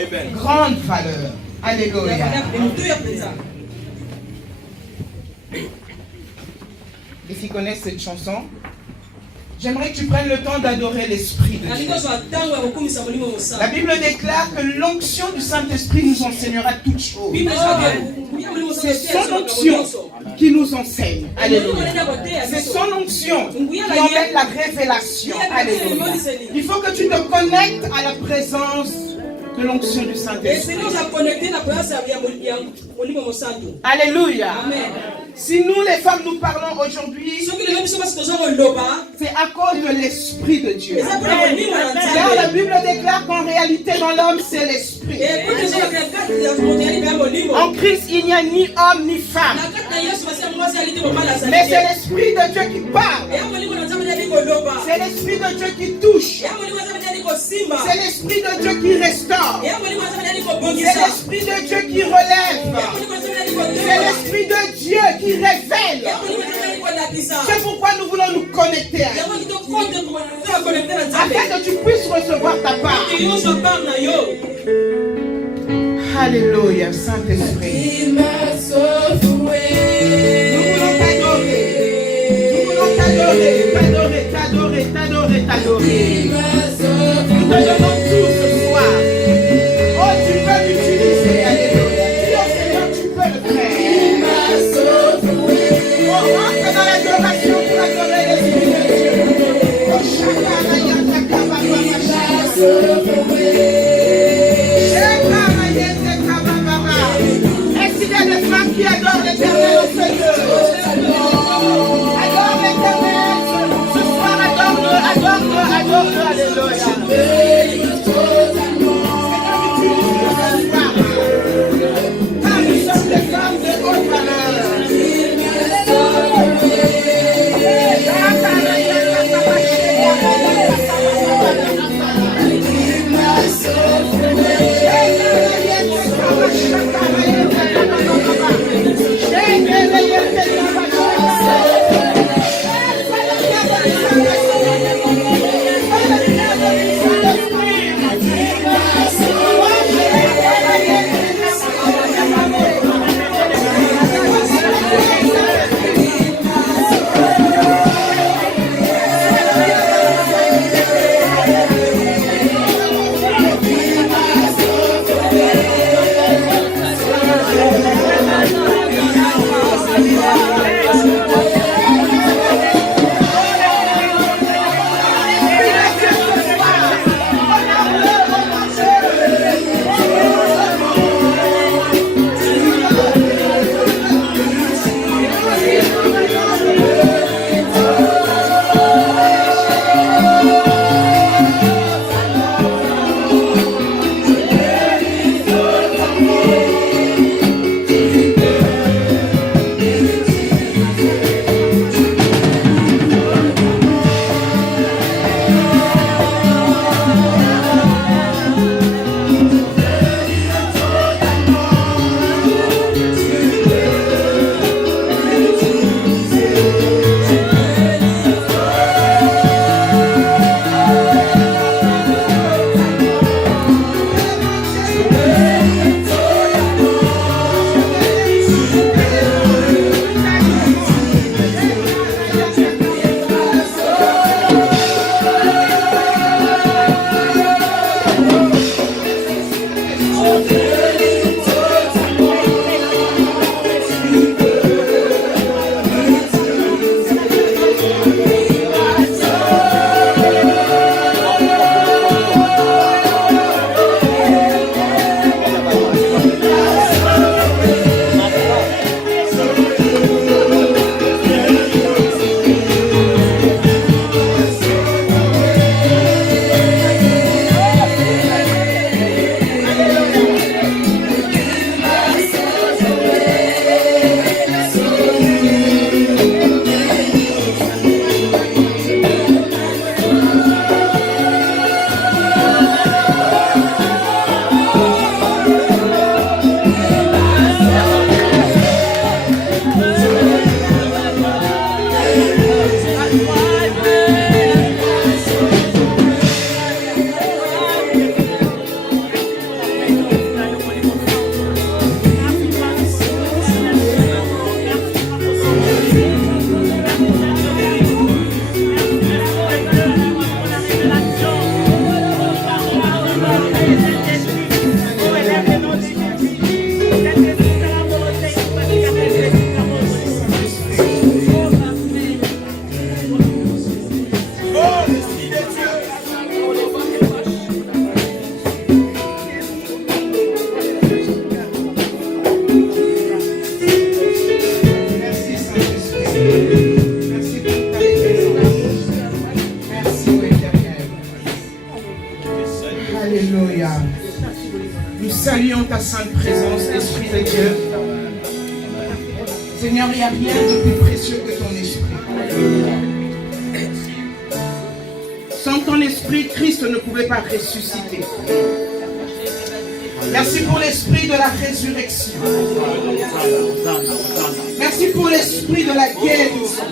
Grande valeur. Alléluia. Et s'ils connaissent cette chanson, j'aimerais que tu prennes le temps d'adorer l'Esprit de Dieu. La Bible déclare que l'onction du Saint-Esprit nous enseignera toutes choses. C'est son onction qui nous enseigne. Alléluia. C'est son onction qui emmène la révélation. Alléluia. Il faut que tu te connectes à la présence de l'onction du Saint-Esprit. Alléluia. Si nous les femmes nous parlons aujourd'hui, c'est à cause de l'Esprit de Dieu. Car la Bible déclare qu'en réalité dans l'homme c'est l'Esprit. En Christ il n'y a ni homme ni femme. Mais c'est l'Esprit de Dieu qui parle. C'est l'Esprit de Dieu qui touche. C'est l'Esprit de Dieu qui restaure. C'est l'Esprit de Dieu qui relève. C'est l'Esprit de Dieu qui révèle. C'est pourquoi nous voulons nous connecter à lui, afin que tu puisses recevoir ta part. Alléluia, Saint-Esprit. Nous voulons t'adorer. Nous voulons t'adorer, t'adorer, t'adorer, t'adorer, t'adorer. Nous te donnons tout ce soir. Oh, tu peux m'utiliser. Alléluia. Dis au Seigneur, tu peux le faire. Oh, entre dans l'adoration pour adorer l'Esprit de Dieu. Oh, chacun, est-ce qu'il y a des femmes qui adorent l'Éternel au Seigneur? Adore l'Éternel. Ce soir, adore-le, adore-le, adore-le. Alléluia. saluons ta sainte présence, Esprit de Dieu. Seigneur, il n'y a rien de plus précieux que ton esprit. Sans ton esprit, Christ ne pouvait pas ressusciter. Merci pour l'esprit de la résurrection. Merci pour l'esprit de la guérison.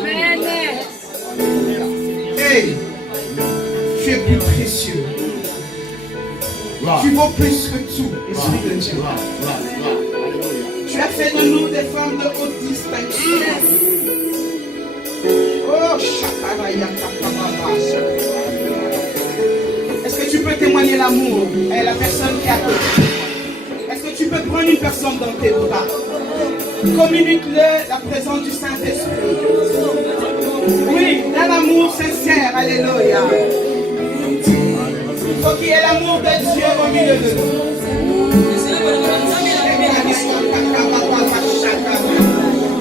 Hey, tu es plus précieux. Tu vaux plus que tout, Esprit de Dieu. Tu as fait de nous des femmes de haute distinction. Oh, est-ce que tu peux témoigner l'amour à la personne qui est à côté? Est-ce que tu peux prendre une personne dans tes bras? Communique-le la présence du Saint-Esprit. Oui, dans l'amour sincère, alléluia. Il faut qu'il y ait l'amour de Dieu au milieu de nous.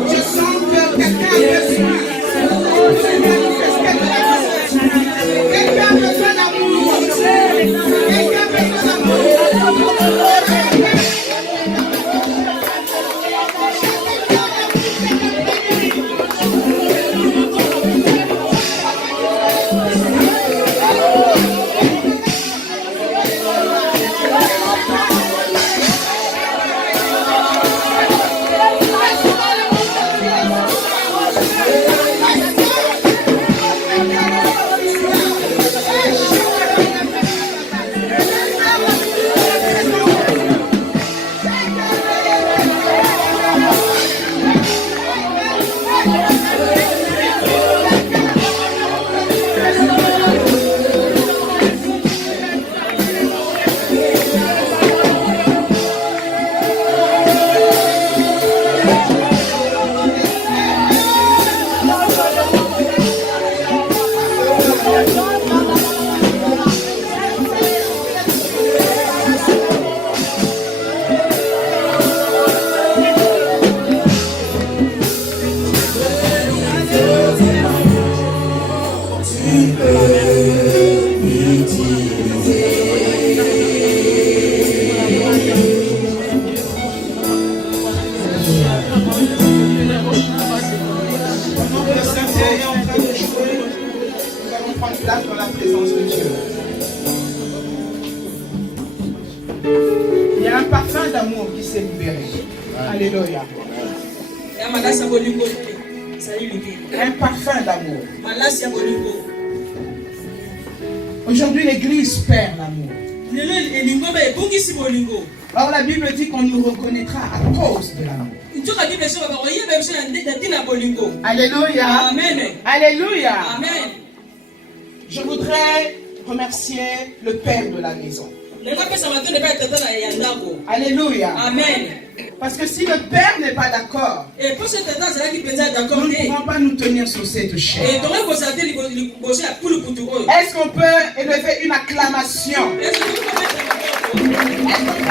Je sens que quelqu'un a besoin quelqu'un a besoin d'amour. Quelqu'un a besoin d'amour. Un parfum d'amour. Aujourd'hui, l'Église perd l'amour. Or, la Bible dit qu'on nous reconnaîtra à cause de l'amour. Alléluia. Amen. Alléluia. Amen. Je voudrais remercier le père de la maison. Alléluia. Amen. Parce que si le père n'est pas d'accord, nous ne pouvons pas nous tenir sur cette chaise. Est-ce qu'on peut élever une acclamation? Est-ce qu'on peut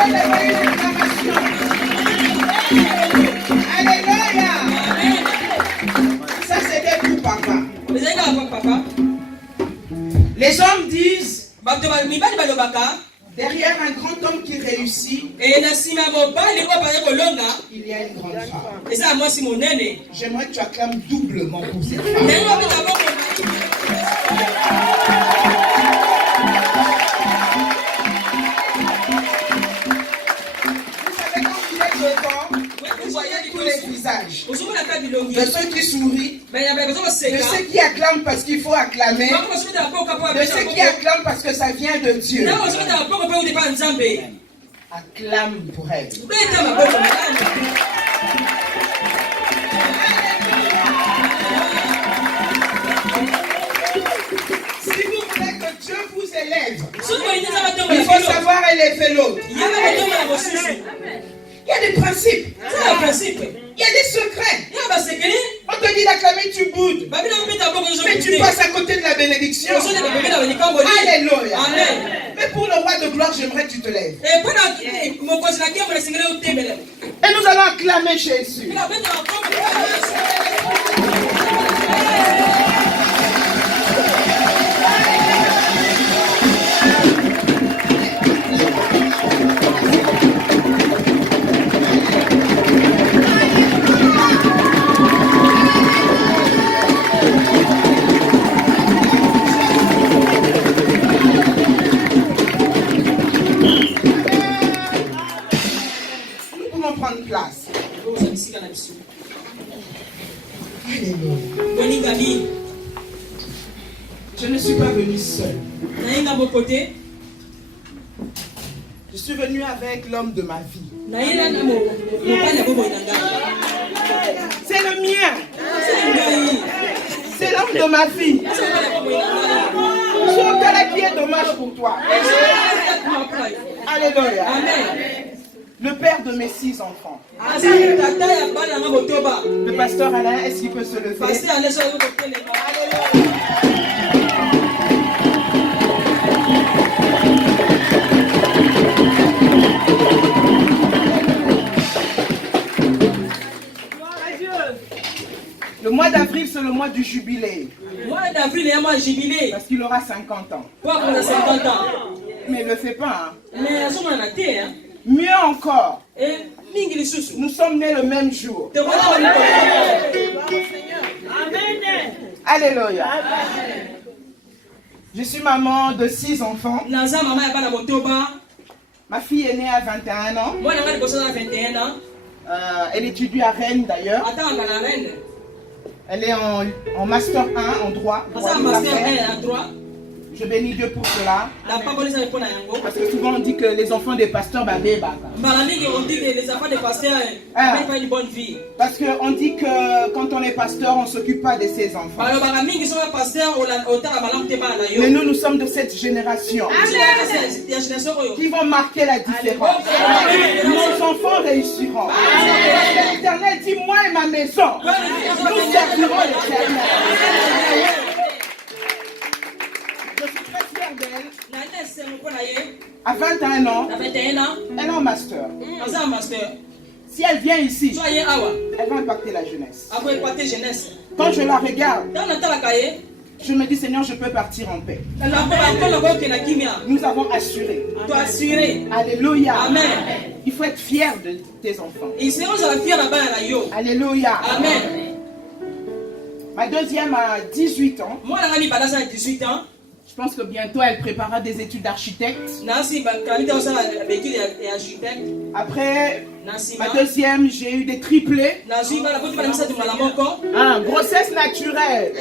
élever une acclamation? Alléluia. Ça c'était pour papa. Les hommes disent, derrière un grand homme qui réussit, il y a une grande femme. J'aimerais que tu acclames doublement pour cette femme. Vous savez, quand vous êtes devant, vous voyez tous les visages. De ceux qui sourient, de ceux qui acclament parce qu'il faut acclamer, de ceux qui acclament parce que ça vient de Dieu. Acclame pour elle. Si vous voulez que Dieu vous élève, il faut savoir élever l'autre. Il y a des principes. Il y a des secrets. On te dit d'acclamer, tu boudes. Mais tu passes à côté de la bénédiction. Alléluia. Mais pour le roi de gloire, j'aimerais que tu te lèves. Et nous allons acclamer Jésus. allons prendre place. Alléluia. Je ne suis pas venu seul. Je suis venu avec l'homme de ma vie. C'est le mien. C'est l'homme de ma vie. C'est un qui est dommage pour toi. Alléluia. Le père de mes 6 enfants. Le pasteur Alain, est-ce qu'il peut se lever? Alléluia. Le mois d'avril, c'est le mois du jubilé. Parce qu'il aura 50 ans. Mais il ne le fait pas. Hein. Mieux encore, nous sommes nés le même jour. Alléluia. Je suis maman de 6 enfants. Ma fille est née à 21 ans. Elle étudie à Rennes d'ailleurs. Elle est en Master 1 en droit. Je bénis Dieu pour cela. Parce que souvent on dit que les enfants des pasteurs on dit que les enfants des pasteurs n'ont pas une bonne vie. Parce qu'on dit que quand on est pasteur, on ne s'occupe pas de ses enfants. Mais nous sommes de cette génération qui vont marquer la différence. Nos enfants réussiront. L'Éternel dit, moi et ma maison, nous servirons l'Éternel. Je suis très fière d'elle. À 21 ans, elle est en master. Si elle vient ici, elle va impacter la jeunesse. Quand je la regarde, je me dis, Seigneur, je peux partir en paix. Nous avons assuré. Alléluia. Amen. Il faut être fier de tes enfants. Alléluia. Amen. Ma deuxième a 18 ans. Je pense que bientôt elle préparera des études d'architecte. Après ma deuxième, j'ai eu des triplés. Grossesse naturelle.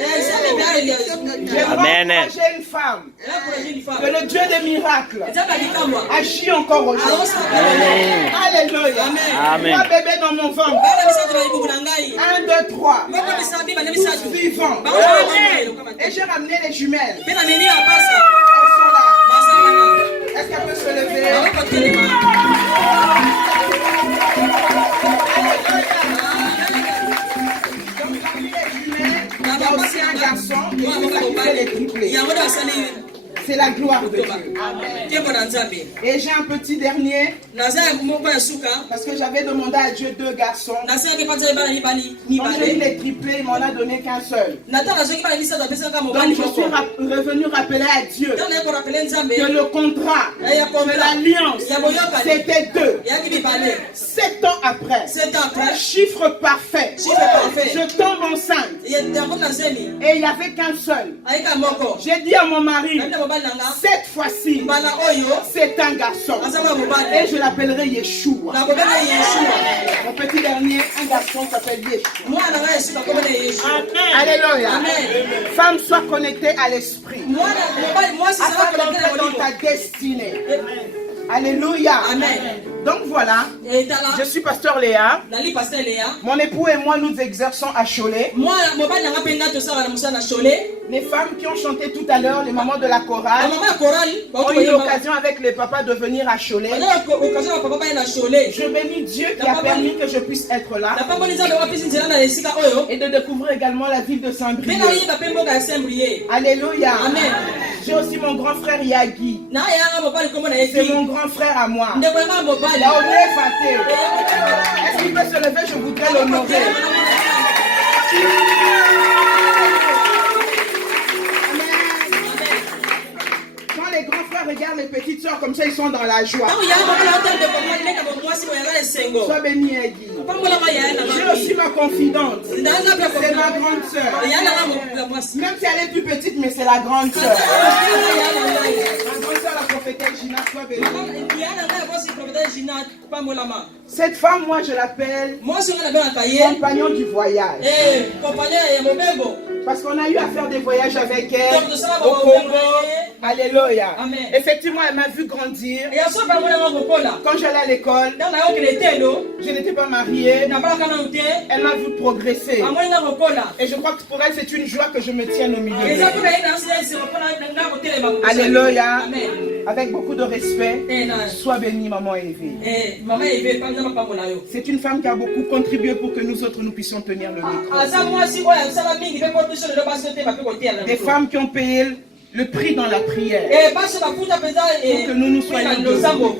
J'ai encouragé une femme. Que le Dieu des miracles agit encore aujourd'hui. Alléluia. Moi bébé dans mon ventre. 1, 2, 3. Tous vivants. Et j'ai ramené les jumelles. Elles sont là. Est-ce qu'elle peut se lever? Donc parmi les jumelles, il y a aussi un garçon qui fait les triplés. C'est la gloire de Dieu. Amen. Et j'ai un petit dernier. Parce que j'avais demandé à Dieu 2 garçons. Quand j'ai eu les triplés, il m'en a donné qu'un seul. Donc je suis revenu rappeler à Dieu que le contrat de l'alliance, c'était 2. 7 ans après, chiffre parfait, je tombe enceinte. Et il n'y avait qu'un seul. J'ai dit à mon mari, cette fois-ci, c'est un garçon. Et je l'appellerai Yeshua. Mon petit dernier, un garçon s'appelle Yeshua. Alléluia. Femme, sois connectée à l'esprit. Afin d'entrer dans ta destinée. Alléluia. Amen. Donc voilà, je suis pasteur Léa. Mon époux et moi, nous exerçons à Cholet. Les femmes qui ont chanté tout à l'heure, les mamans de la chorale, ont eu l'occasion avec les papas de venir à Cholet. Je bénis Dieu qui a permis que je puisse être là et de découvrir également la ville de Saint-Brieuc. Alléluia. Amen. J'ai aussi mon grand frère Yagi. C'est mon grand frère à moi. Est-ce qu'il peut se lever? Je voudrais l'honorer. Quand les grands frères regardent les petites soeurs comme ça, ils sont dans la joie. Sois béni, Yagi. J'ai aussi ma confidente. C'est ma grande soeur. Même si elle est plus petite, mais c'est la grande soeur. Ma grande soeur, la prophétesse Gina, sois bénie. Cette femme, moi je l'appelle compagnon du voyage. Parce qu'on a eu à faire des voyages avec elle au Congo. Alléluia. Effectivement, elle m'a vu grandir. Quand j'allais à l'école, je n'étais pas mariée. Elle m'a vu progresser. Et je crois que pour elle, c'est une joie que je me tienne au milieu d'elle. Alléluia. Avec beaucoup de respect, sois bénie, maman Evie. C'est une femme qui a beaucoup contribué pour que nous autres, nous puissions tenir le micro. Des femmes qui ont payé le prix dans la prière pour que nous nous soyons debout.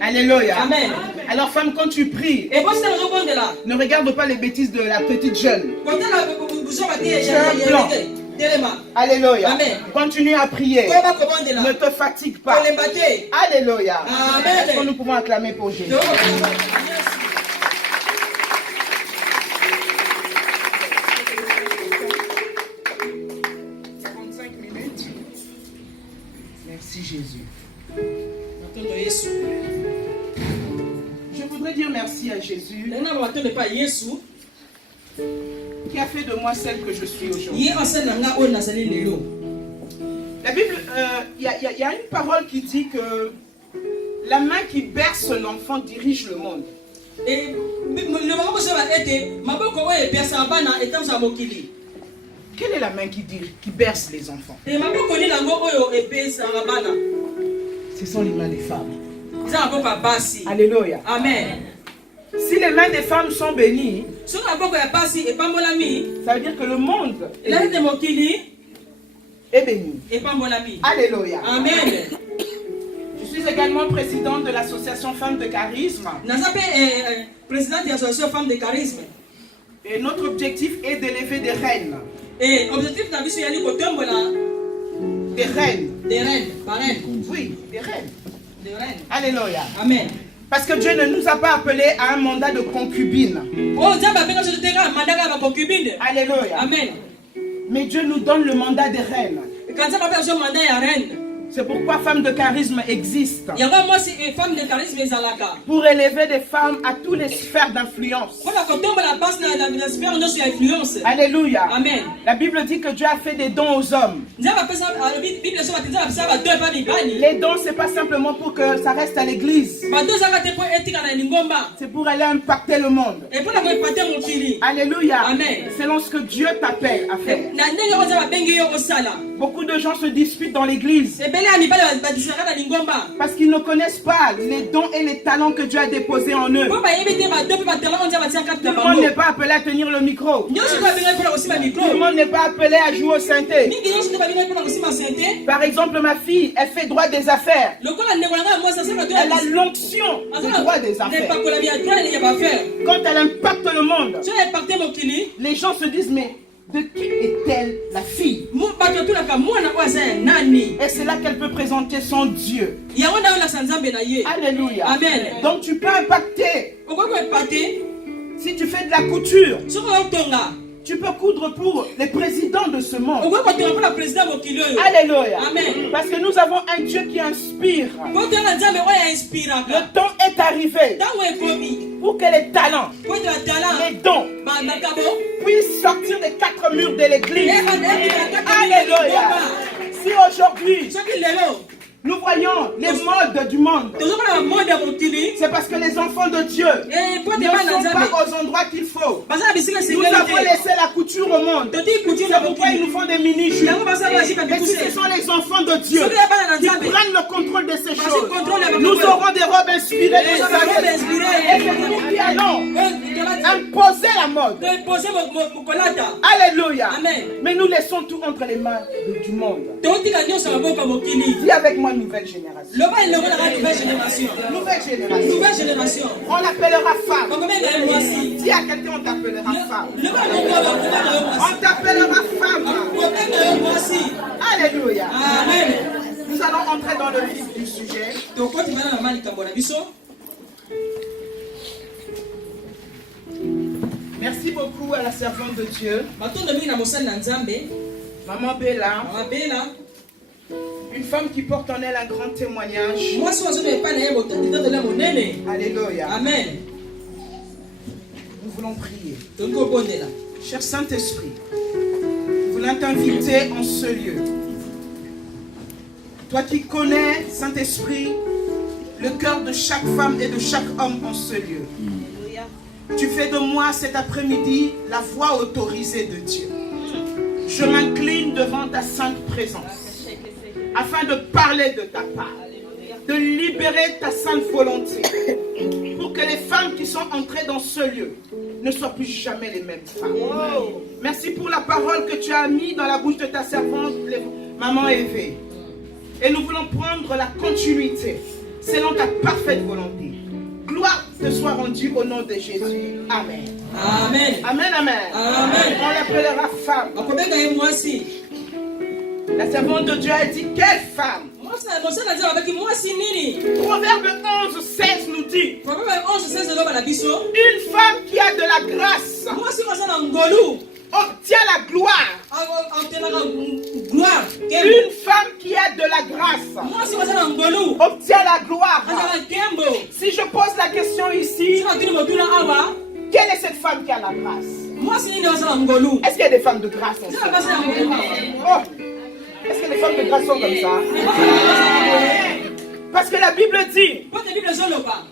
Alléluia. Amen. Alors femme, quand tu pries, ne regarde pas les bêtises de la petite jeune. Tu as un plan. Alléluia. Amen. Continue à prier. Ne te fatigue pas. Alléluia. Est-ce que nous pouvons acclamer pour Jésus? Jésus. Je voudrais dire merci à Jésus qui a fait de moi celle que je suis aujourd'hui. La Bible, il y a une parole qui dit que la main qui berce l'enfant dirige le monde. Quelle est la main qui berce les enfants? Ce sont les mains des femmes. Alléluia. Amen. Si les mains des femmes sont bénies, ça veut dire que le monde est béni. Alléluia. Amen. Je suis également présidente de l'association Femmes de Charisme. Et notre objectif est d'élever des reines. Et objectif des reines. Des reines. Oui, des reines. Alléluia. Amen. Parce que Dieu ne nous a pas appelés à un mandat de concubine. Alléluia. Amen. Mais Dieu nous donne le mandat des reines. C'est pourquoi Femmes de Charisme existe. Pour élever des femmes à toutes les sphères d'influence. Alléluia. Amen. La Bible dit que Dieu a fait des dons aux hommes. Les dons, c'est pas simplement pour que ça reste à l'église. C'est pour aller impacter le monde. Alléluia. Amen. Selon ce que Dieu t'appelle à faire. Beaucoup de gens se disputent dans l'église parce qu'ils ne connaissent pas les dons et les talents que Dieu a déposés en eux. Tout le monde n'est pas appelé à tenir le micro. Tout le monde n'est pas appelé à jouer au synthé. Par exemple, ma fille, elle fait droit des affaires. Elle a l'onction du droit des affaires. Quand elle impacte le monde, les gens se disent, mais de qui est-elle la fille? Et c'est là qu'elle peut présenter son Dieu. Alléluia. Amen. Donc tu peux impacter. Si tu fais de la couture, tu peux coudre pour les présidents de ce monde. Alléluia. Amen. Parce que nous avons un Dieu qui inspire. Le temps est arrivé pour que les talents, les dons puissent sortir des quatre murs de l'église. Alléluia. Si aujourd'hui nous voyons les modes du monde, c'est parce que les enfants de Dieu ne sont pas aux endroits qu'il faut. Nous avons laissé la couture au monde. C'est pourquoi ils nous font des mini-jupes. Mais si ce sont les enfants de Dieu qui prennent le contrôle de ces choses, nous aurons des robes inspirées. Et c'est nous qui allons imposer la mode. Alléluia. Mais nous laissons tout entre les mains du monde. Dis avec moi, nouvelle génération. Nouvelle génération. On l'appellera femme. Dis à quelqu'un, on t'appellera femme. On t'appellera femme. Alléluia. Amen. Nous allons entrer dans le vif du sujet. Merci beaucoup à la servante de Dieu, Maman Bella. Une femme qui porte en elle un grand témoignage. Alléluia. Amen. Nous voulons prier. Cher Saint-Esprit, nous voulons t'inviter en ce lieu. Toi qui connais, Saint-Esprit, le cœur de chaque femme et de chaque homme en ce lieu. Tu fais de moi cet après-midi la voix autorisée de Dieu. Je m'incline devant ta sainte présence afin de parler de ta part, de libérer ta sainte volonté pour que les femmes qui sont entrées dans ce lieu ne soient plus jamais les mêmes femmes. Merci pour la parole que tu as mise dans la bouche de ta servante, maman Évée. Et nous voulons prendre la continuité selon ta parfaite volonté. Gloire te soit rendue au nom de Jésus. Amen. Amen. Amen, amen. Amen. On l'appellera femme. La servante de Dieu a dit, quelle femme? Proverbe 11:16 nous dit, une femme qui a de la grâce obtient la gloire. Une femme qui a de la grâce obtient la gloire. Si je pose la question ici, quelle est cette femme qui a la grâce? Est-ce qu'il y a des femmes de grâce en ce moment? Oh. Est-ce que les femmes de grâce sont comme ça? Parce que la Bible dit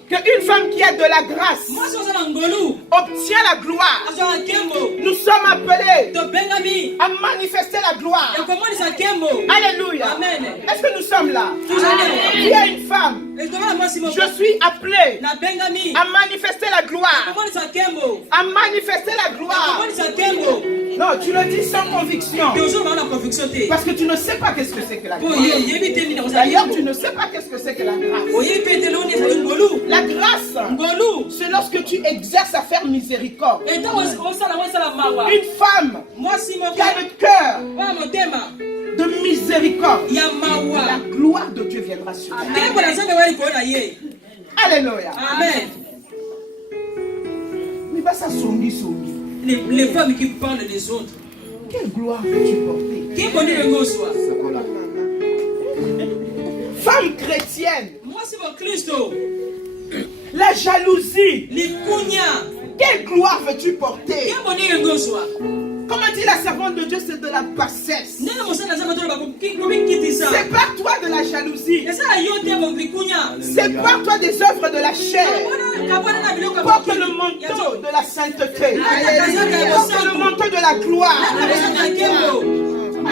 qu'une femme qui a de la grâce obtient la gloire. Nous sommes appelés à manifester la gloire. Alléluia. Est-ce que nous sommes là? Il y a une femme. Je suis appelé à manifester la gloire. À manifester la gloire. Non, tu le dis sans conviction. Parce que tu ne sais pas qu'est-ce que c'est que la gloire. D'ailleurs, tu ne sais pas qu'est-ce que c'est que la grâce. La grâce, c'est lorsque tu exerces à faire miséricorde. Une femme qui a le cœur de miséricorde, la gloire de Dieu viendra sur elle. Alléluia. Amen. Mais pas ça songi. Les femmes qui parlent des autres. Quelle gloire veux-tu porter? Femme chrétienne. La jalousie. Quelle gloire veux-tu porter? Comme dit la servante de Dieu, c'est de la bassesse. Sépare-toi de la jalousie. Sépare-toi des œuvres de la chair. Porte le manteau de la sainteté. Porte le manteau de la gloire.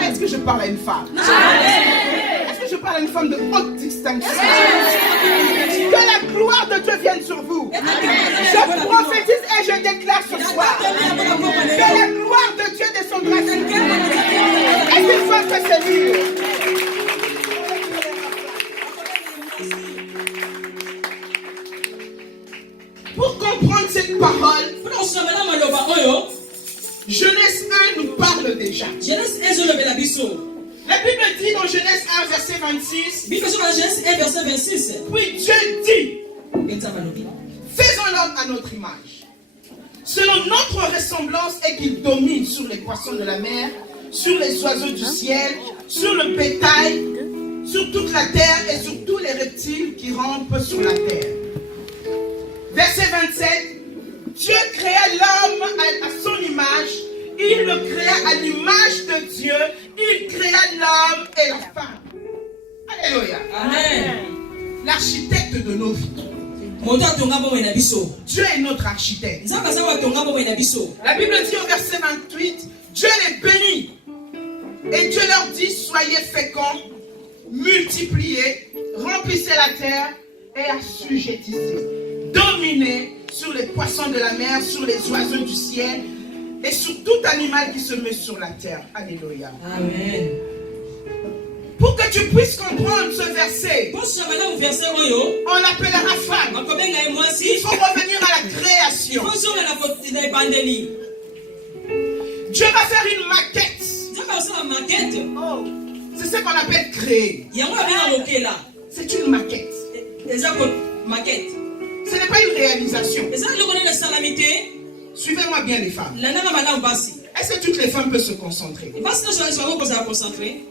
Est-ce que je parle à une femme? Est-ce que je parle à une femme de haute distinction? Que la gloire de Dieu vienne sur vous. Je prophétise et je déclare ce soir que la gloire de Dieu descendra sur vous. Est-ce qu'une femme peut se lire? Pour comprendre cette parole, Genèse 1 nous parle déjà. La Bible dit dans Genèse 1 verset 26. Puis Dieu dit, faisons l'homme à notre image, selon notre ressemblance, et qu'il domine sur les poissons de la mer, sur les oiseaux du ciel, sur le bétail, sur toute la terre et sur tous les reptiles qui rampent sur la terre. Verset 27. Dieu créa l'homme à son image. Il le créa à l'image de Dieu. Il créa l'homme et la femme. Alléluia. Amen. L'architecte de nos vies. Dieu est notre architecte. La Bible dit au verset 28, Dieu les bénit. Et Dieu leur dit, soyez féconds, multipliez, remplissez la terre et assujettissez. Dominez sur les poissons de la mer, sur les oiseaux du ciel et sur tout animal qui se met sur la terre. Alléluia. Amen. Pour que tu puisses comprendre ce verset, on l'appellera femme. Il faut revenir à la création. Dieu va faire une maquette. Oh, c'est ce qu'on appelle créer. C'est une maquette. Ce n'est pas une réalisation. Suivez-moi bien les femmes. Est-ce Est-ce que toutes les femmes peuvent se concentrer?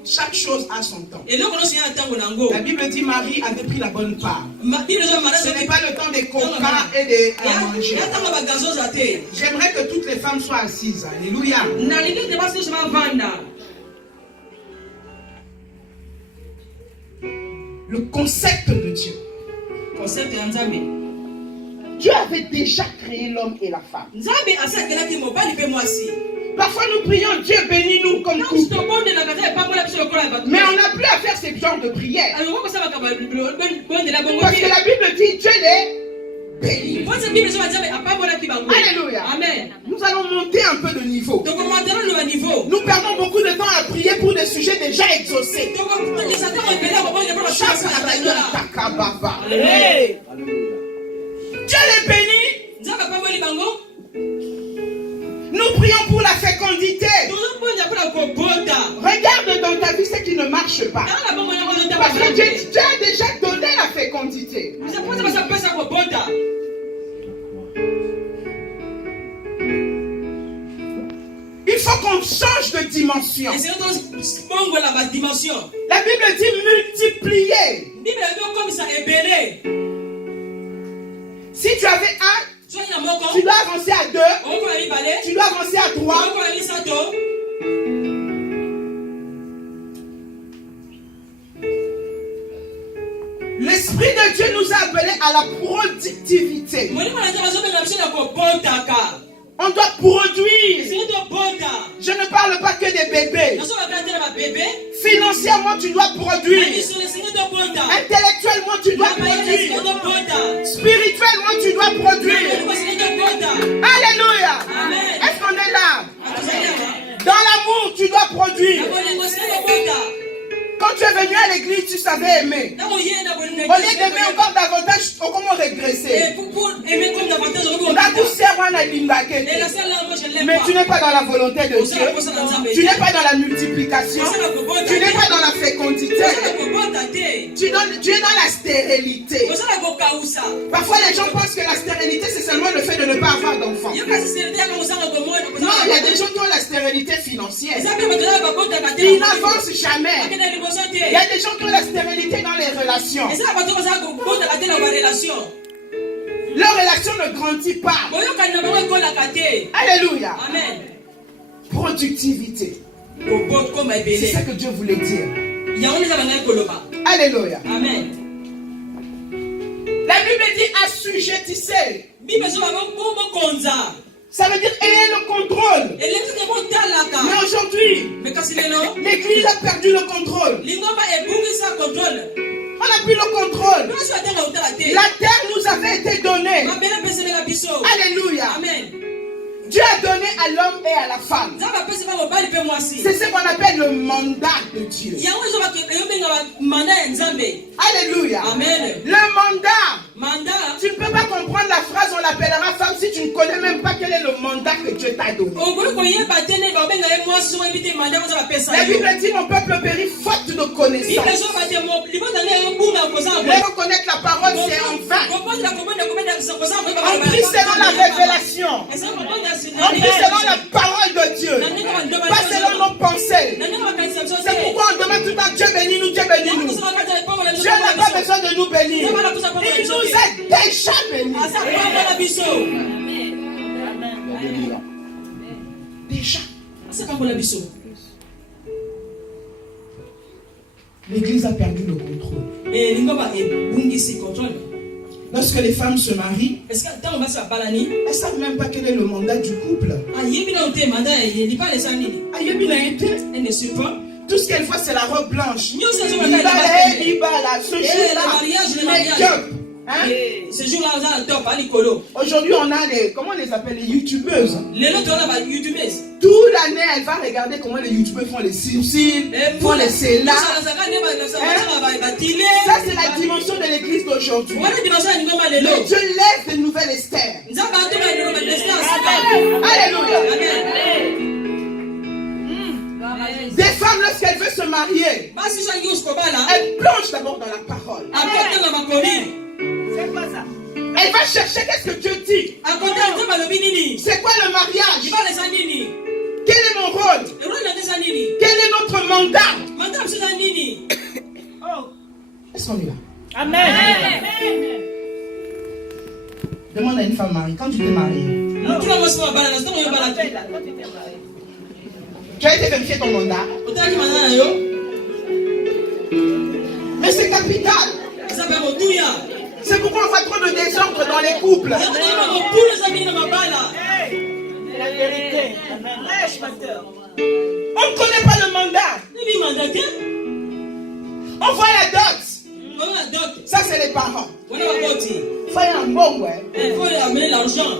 Chaque chose a son temps. La Bible dit Marie avait pris la bonne part. Ce n'est pas le temps des coca et des à manger. J'aimerais que toutes les femmes soient assises. Alléluia. Le concept de Dieu. Dieu avait déjà créé l'homme et la femme. Parfois nous prions, Dieu bénis-nous comme couple. Mais on n'a plus à faire ce genre de prière. Parce que la Bible dit Dieu les bénit. Alléluia. Amen. Nous allons monter un peu de niveau. Nous perdons beaucoup de temps à prier pour des sujets déjà exaucés. Dieu les bénit. Nous prions pour la fécondité. Regarde dans ta vie ce qui ne marche pas. Parce que Dieu a déjà donné la fécondité. Il faut qu'on change de dimension. La Bible dit multiplier. Si tu avais un, tu dois avancer à 2, tu dois avancer à 3. L'Esprit de Dieu nous a appelés à la productivité. On doit produire. Je ne parle pas que des bébés. Financièrement, tu dois produire. Intellectuellement, tu dois produire. Spirituellement, tu dois produire. Alléluia. Est-ce qu'on est là? Dans l'amour, tu dois produire. Quand tu es venu à l'église, tu savais aimer. Au lieu d'aimer encore davantage, comment régresser? Mais tu n'es pas dans la volonté de Dieu. Tu n'es pas dans la multiplication. Tu n'es pas dans la fécondité. Tu es dans la stérilité. Parfois les gens pensent que la stérilité c'est seulement le fait de ne pas avoir d'enfants. Non, il y a des gens qui ont la stérilité financière. Ils n'avancent jamais. Il y a des gens qui ont la stérilité dans les relations. Leur relation ne grandit pas. Alléluia. Amen. Productivité. C'est ça que Dieu voulait dire. Alléluia. Amen. La Bible dit assujettissez. Ça veut dire ayez le contrôle. Mais aujourd'hui, l'église a perdu le contrôle. On n'a plus le contrôle. La terre nous avait été donnée. Alléluia. Amen. Dieu a donné à l'homme et à la femme. C'est ce qu'on appelle le mandat de Dieu. Alléluia. Amen. Le mandat. Tu ne peux pas comprendre la phrase on l'appellera femme si tu ne connais même pas quel est le mandat que Dieu t'a donné. La Bible dit mon peuple périt faute de connaissance. Mais reconnaître la parole c'est en vain. On prie selon la révélation. On prie selon la parole de Dieu. Pas selon nos pensées. C'est pourquoi on demande tout le temps Dieu bénis-nous, Dieu bénis-nous. Dieu n'a pas besoin de nous bénir. Il nous a déjà bénis. Déjà. L'église a perdu le contrôle. Lorsque les femmes se marient, elles ne savent même pas quel est le mandat du couple. Tout ce qu'elles voient, c'est la robe blanche. Ce jour-là, ce jour-là, on a un top, aujourd'hui, on a les, comment on les appelle, les youtubeuses. Toute l'année, elle va regarder comment les youtubeurs font les sourcils, font les celles-là. Ça, c'est la dimension de l'église d'aujourd'hui. Mais Dieu lève de nouvelles Esther. Alléluia. Des femmes, lorsqu'elles veulent se marier, elles plongent d'abord dans la parole. C'est quoi ça? Elle va chercher qu'est-ce que Dieu dit. C'est quoi le mariage? Quel est Quel est notre mandat? Est-ce qu'on est là? Amen. Demande à une femme mariée, quand tu t'es mariée, tu as été vérifier ton mandat? Mais c'est capital. C'est pourquoi on voit trop de désordre dans les couples. C'est la vérité. On ne connaît pas le mandat. On voit la dot. Ça, c'est les parents. Faut un bon, ouais. Il faut amener l'argent.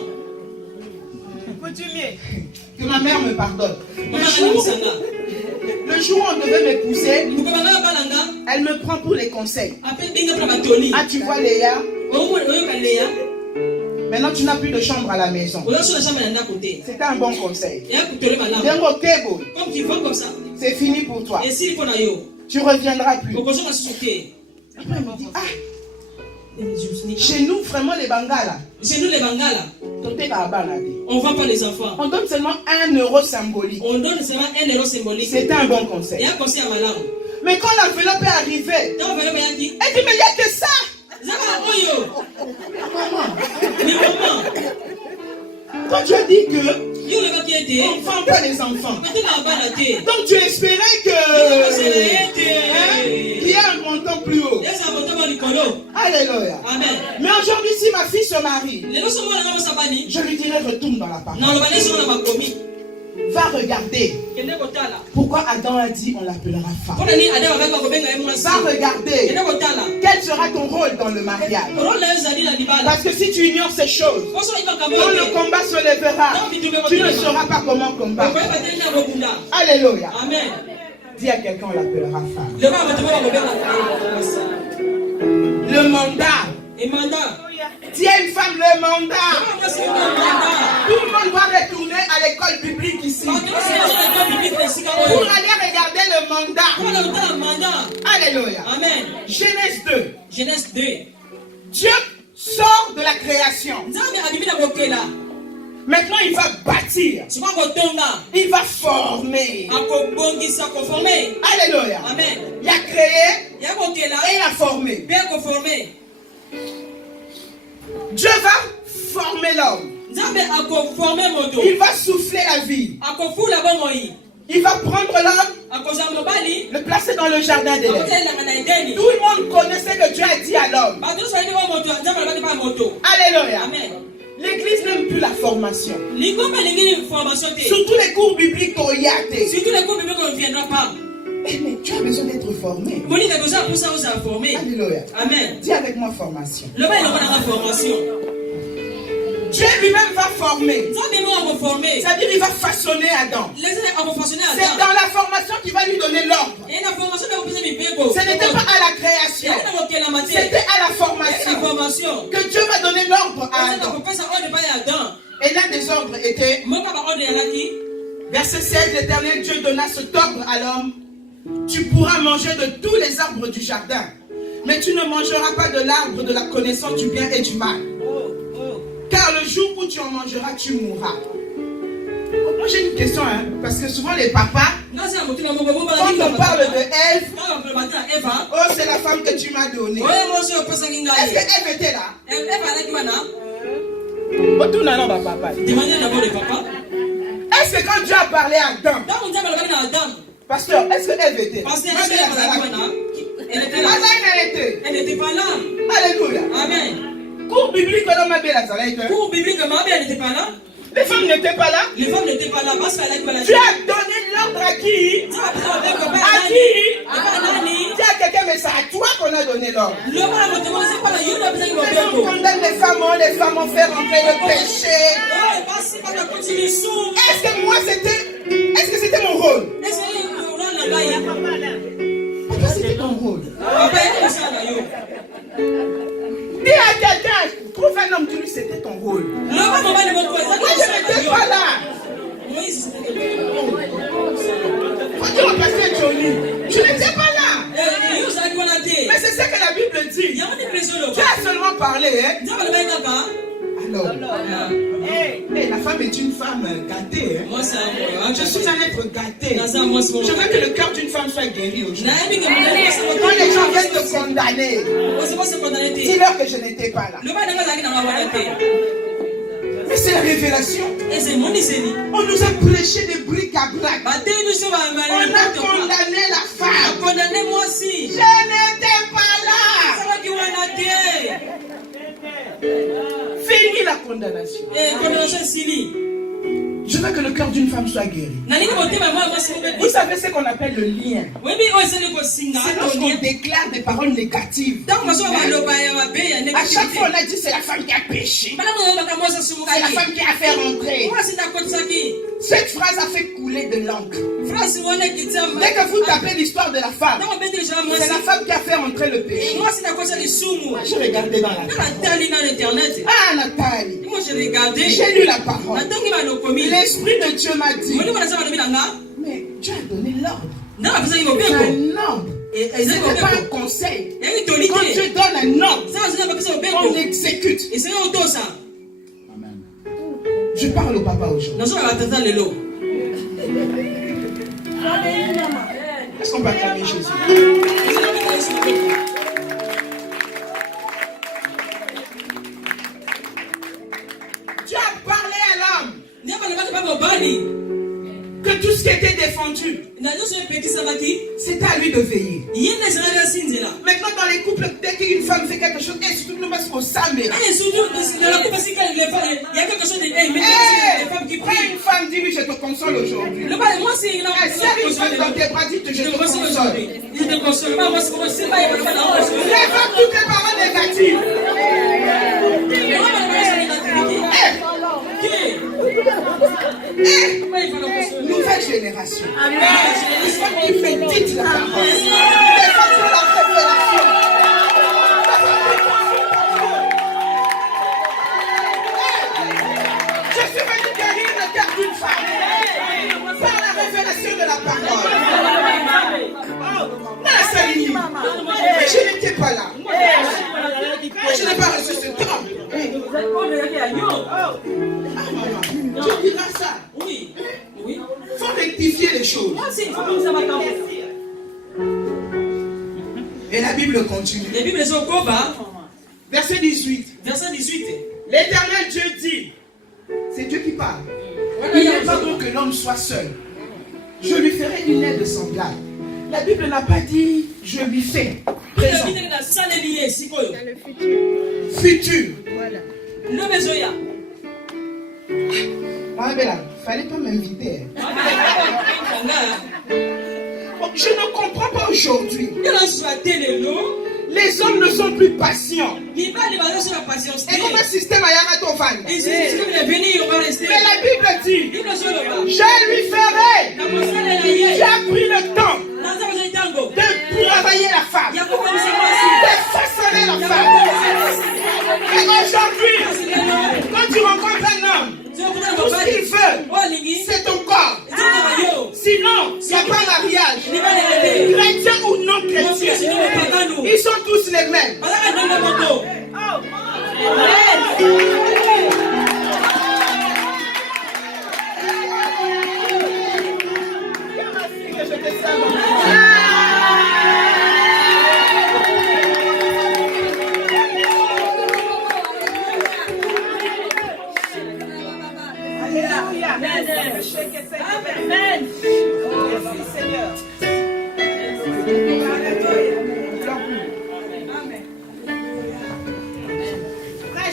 Que ma mère me pardonne. Le jour où on devait m'épouser, elle me prend pour les conseils. Ah, tu vois Léa? Maintenant, tu n'as plus de chambre à la maison. C'était un bon conseil. C'est fini pour toi. Tu ne reviendras plus. Après, elle me dit, ah, chez nous, vraiment, les Bangala. On ne vend pas les enfants. On donne seulement 1 euro symbolique. On donne seulement 1 euro symbolique. C'était un bon conseil. Mais quand l'enveloppe est arrivée, elle dit, mais il n'y a que ça. Maman, quand tu as dit que on ne vend pas les enfants, donc tu espérais qu'il y ait un montant plus haut. Alléluia. Amen. Mais aujourd'hui, si ma fille se marie, je lui dirai retourne dans la parole. Va regarder pourquoi Adam a dit on l'appellera femme. Va regarder quel sera ton rôle dans le mariage. Parce que si tu ignores ces choses, quand le combat se lèvera, tu ne sauras pas comment combattre. Alléluia. Amen. Dis à quelqu'un on l'appellera femme. Le mandat. Dis à une femme le mandat. Tout le monde doit retourner à l'école biblique ici pour aller regarder le mandat. Alléluia. Amen. Genèse 2. Genèse 2. Dieu sort de la création. Maintenant il va bâtir. Il va former. Alléluia. Amen. Il a créé et il a formé. Dieu va former l'homme. Il va souffler la vie. Il va prendre l'homme, le placer dans le jardin d'Éden. Tout le monde connaissait que Dieu a dit à l'homme. Alléluia. Amen. L'église n'aime plus la formation. Surtout les cours bibliques qu'on y a. Mais tu as besoin d'être formé. Alléluia. Amen. Dis avec moi formation. Dieu lui-même va former. C'est-à-dire il va façonner Adam. C'est dans la formation qu'il va lui donner l'ordre. Ce n'était pas à la création. C'était à la formation que Dieu va donner l'ordre à Adam. Et l'un des ordres était, verset 16, l'Éternel Dieu donna cet ordre à l'homme. Tu pourras manger de tous les arbres du jardin, mais tu ne mangeras pas de l'arbre de la connaissance du bien et du mal. Car le jour où tu en mangeras, tu mourras. Moi j'ai une question, hein, parce que souvent les papas, quand on parle de Ève, oh c'est la femme que tu m'as donnée. Est-ce que Ève était là? Demandez d'abord le papa. Est-ce que quand Dieu a parlé à Adam, pasteur, est-ce que Ève était là? Elle n'était pas là. Alléluia. Amen. Cours biblique, elle n'était pas là. Les femmes n'étaient pas là. Les femmes n'étaient pas là. Tu as donné l'ordre à qui? À qui? Dis à quelqu'un, mais c'est à toi qu'on a donné l'ordre. On condamne les femmes ont fait rentrer le péché. Est-ce que moi c'était mon rôle? Papa, c'était ton rôle. Dis à quelqu'un, trouve un homme, dis-lui c'était ton rôle. Moi je n'étais pas là. Faut dire au pasteur Johnny, tu n'étais pas là. Mais c'est ce que la Bible dit. Tu as seulement parlé, hein? Alors, la femme femme est une femme gâtée. Hein? Moi, je suis un être gâté. Je veux que le cœur d'une femme soit guéri aujourd'hui. Quand les gens viennent te condamner, dis-leur que je n'étais pas là. Mais c'est la révélation. On nous a prêché des briques à brac. On a condamné la femme. Moi aussi. Je n'étais pas là. Fini la condamnation. Je veux que le cœur d'une femme soit guéri. Vous savez ce qu'on appelle le lien. C'est lorsqu'on déclare des paroles négatives. À chaque fois on a dit c'est la femme qui a péché. C'est la femme qui a fait rentrer. Cette phrase a fait couler de l'encre. Dès que vous tapez l'histoire de la femme, c'est la femme qui a fait rentrer le péché. Moi je regardais dans la Internet. Ah Nathalie, j'ai lu la parole. L'Esprit de Dieu m'a dit, mais Dieu a donné l'ordre. C'est un ordre. Ce n'est pas un conseil. Quand Dieu donne un ordre, on exécute. Amen. Je parle au papa aujourd'hui. Est-ce qu'on peut acclamer Jésus? Tu as parlé à l'homme que tout ce qui était défendu, c'était à lui de veiller. Maintenant dans les couples, dès qu'une femme fait quelque chose, et surtout nous mettons au samedi. Quand une femme dit oui, je te console aujourd'hui. Serre une femme dans tes bras, dis je te console. Lève toutes les paroles négatives. Nouvelle génération. Les femmes qui méditent la parole. Les femmes qui ont la révélation. Je suis venu guérir le cœur d'une femme par la révélation de la parole. Mais je n'étais pas là. Je n'ai pas reçu ce temps. Tu diras ça. Oui. Faut rectifier les choses. Et la Bible continue. Verset 18. L'Éternel Dieu dit, c'est Dieu qui parle. Il n'est pas bon que l'homme soit seul. Je lui ferai une aide semblable. La Bible n'a pas dit je lui fais. Présent. Futur. Voilà. Fallait pas m'inviter. Je ne comprends pas aujourd'hui. Les hommes ne sont plus patients. Et comme un système à Yamatofan. Mais la Bible dit, je lui ferai. J'ai pris le temps de travailler la femme, de façonner la femme. Et aujourd'hui, quand tu rencontres un homme, tout ce qu'il veut, c'est ton corps. Sinon, il n'y a pas mariage. Chrétien ou non chrétien, ils sont tous les mêmes. Amen. Merci Seigneur.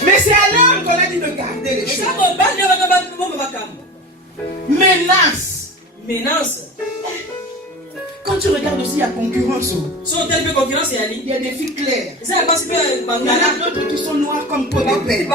Mais c'est à l'homme qu'on a dit de garder les choses. Menace. Quand tu regardes aussi, il y a concurrence. Il y a des filles claires. Il y en a d'autres qui sont noires comme peau de pelle.